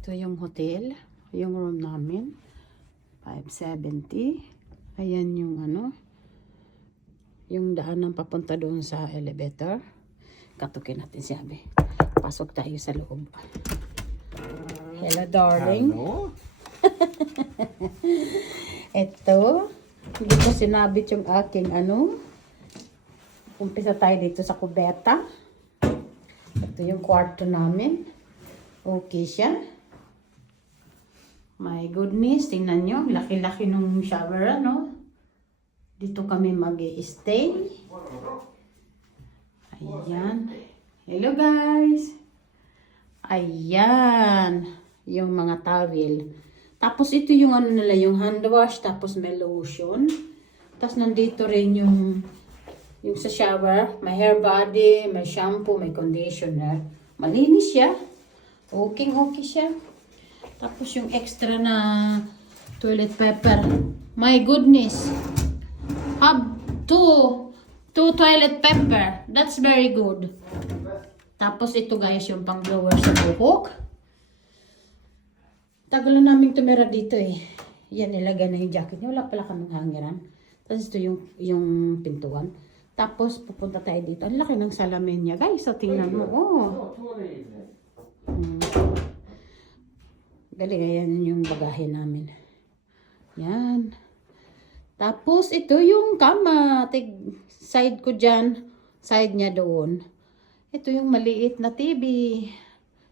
Ito yung hotel, yung room namin. 570. Ayan yung ano, yung daanan papunta doon sa elevator. Katukin natin si Abi. Pasok tayo sa loob. Hello, darling. Hello? Ito, hindi ko sinabit yung aking ano. Umpisa tayo dito sa kubeta. Ito yung kwarto namin. Okay siya. My goodness, tingnan nyo. Laki-laki nung shower, ano. Dito kami mag-i-stay. Ayan. Hello, guys. Ayan. Yung mga towel. Tapos ito yung ano nila, yung hand wash. Tapos may lotion. Tapos nandito rin yung sa shower. May hair body, may shampoo, may conditioner. Malinis siya. Okay siya. Tapos yung extra na toilet paper. My goodness. Have two toilet paper. That's very good. Tapos ito guys, yung pang blower sa buhok. Tagal na namin tumira dito eh. Yan, nilagay na yung jacket niya. Wala pala kaming hangiran. Tapos ito yung pintuan. Tapos pupunta tayo dito. Ang laki ng salamin niya guys. So tingnan mo. Oh. Galing, ayan yung bagahe namin. Yan. Tapos, ito yung kama. Side ko dyan. Side niya doon. Ito yung maliit na TV.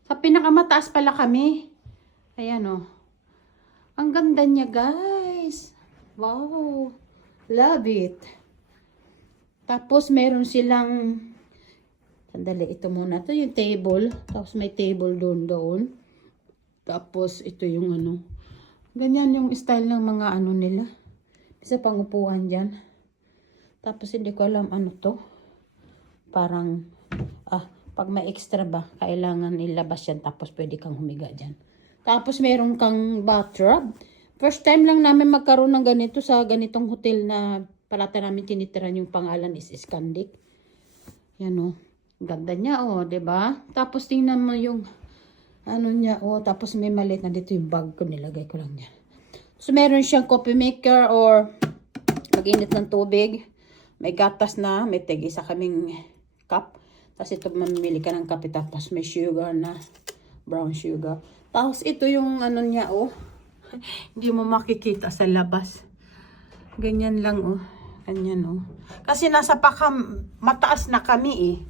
Sa pinakamataas pala kami. Ayan o. Ang ganda niya, guys. Wow. Love it. Tapos, meron silang... Sandali, ito muna. Ito yung table. Tapos, may table doon. Tapos, ito yung ano. Ganyan yung style ng mga ano nila. Isa pangupuan dyan. Tapos, hindi ko alam ano to. Parang, pag may extra ba, kailangan ilabas yan. Tapos, pwede kang humiga dyan. Tapos, meron kang bathrobe. First time lang namin magkaroon ng ganito sa ganitong hotel na palata namin tinitiran yung pangalan is Scandic. Yan o. Ganda niya o, diba? Tapos, tingnan mo yung ano niya, tapos may maliit na dito yung bag ko, nilagay ko lang niya. So, meron siyang coffee maker or mag-init ng tubig. May gatas na, may tig-isa kaming cup. Tapos ito, mamili ka ng kape, tapos may sugar na, brown sugar. Tapos ito yung ano niya, hindi mo makikita sa labas. Ganyan lang, ganyan, Kasi nasa mataas na kami,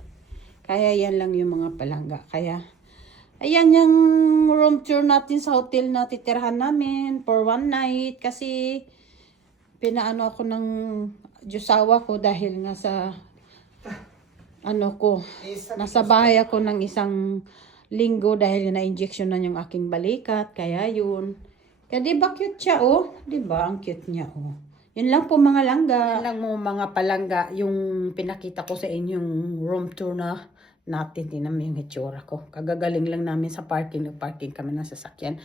Kaya yan lang yung mga palangga. Kaya, ayan yung room tour natin sa hotel na titirhan namin for one night. Kasi pinaano ako ng Diyosawa ko dahil nga sa nasa bahay ako ng isang linggo dahil na-injection na yung aking balikat. Kaya yun. Kaya diba cute siya, Diba? Ang cute niya, Yun lang po mga langga. Yun lang mo mga palangga yung pinakita ko sa inyong room tour na natin. Tingnan mo yung hitsura ko. Kagagaling lang namin sa parking. Nag-parking kami ng sasakyan.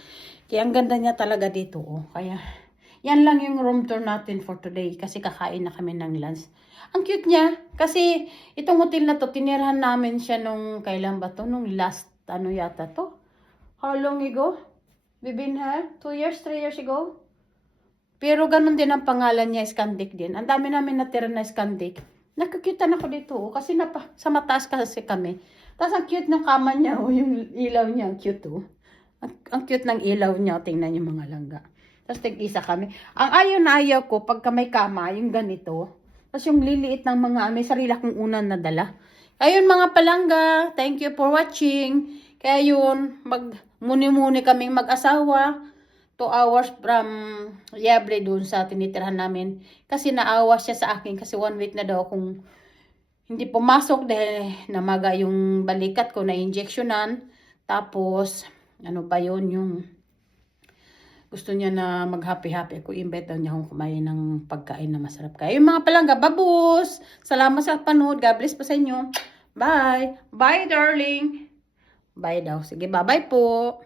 Kaya ang ganda niya talaga dito. Kaya yan lang yung room tour natin for today. Kasi kakain na kami ng lunch. Ang cute niya. Kasi itong hotel na to, tinirahan namin siya nung, kailan ba to? Nung last, yata to? How long ago? We've been here? 2 years, 3 years ago? Pero ganun din ang pangalan niya, Scandic din. Ang dami namin natira na Scandic. Nagkakutan ako dito, kasi sa mataas kasi kami. Tapos ang cute ng kama niya, yung ilaw niya, ang cute, Ang cute ng ilaw niya, tingnan niyo mga langga. Tapos tig-isa kami. Ang ayaw na ayaw ko, pagka may kama, yung ganito. Tapos yung liliit ng mga, may sarili akong unan na dala. Ayun mga palangga, thank you for watching. Kaya yun, muni-muni kaming mag-asawa. 2 hours from Liable dun sa tinitirhan namin. Kasi naawa siya sa akin kasi 1 week na daw akong hindi pumasok dahil namaga yung balikat ko na injectionan. Tapos, ano ba yun, yung gusto niya na mag-happy-happy ako. Invite daw niya akong kumain ng pagkain na masarap. Kaya yung mga palangga, babus! Salamat sa panood. God bless po sa inyo. Bye! Bye, darling! Bye daw. Sige, bye-bye po!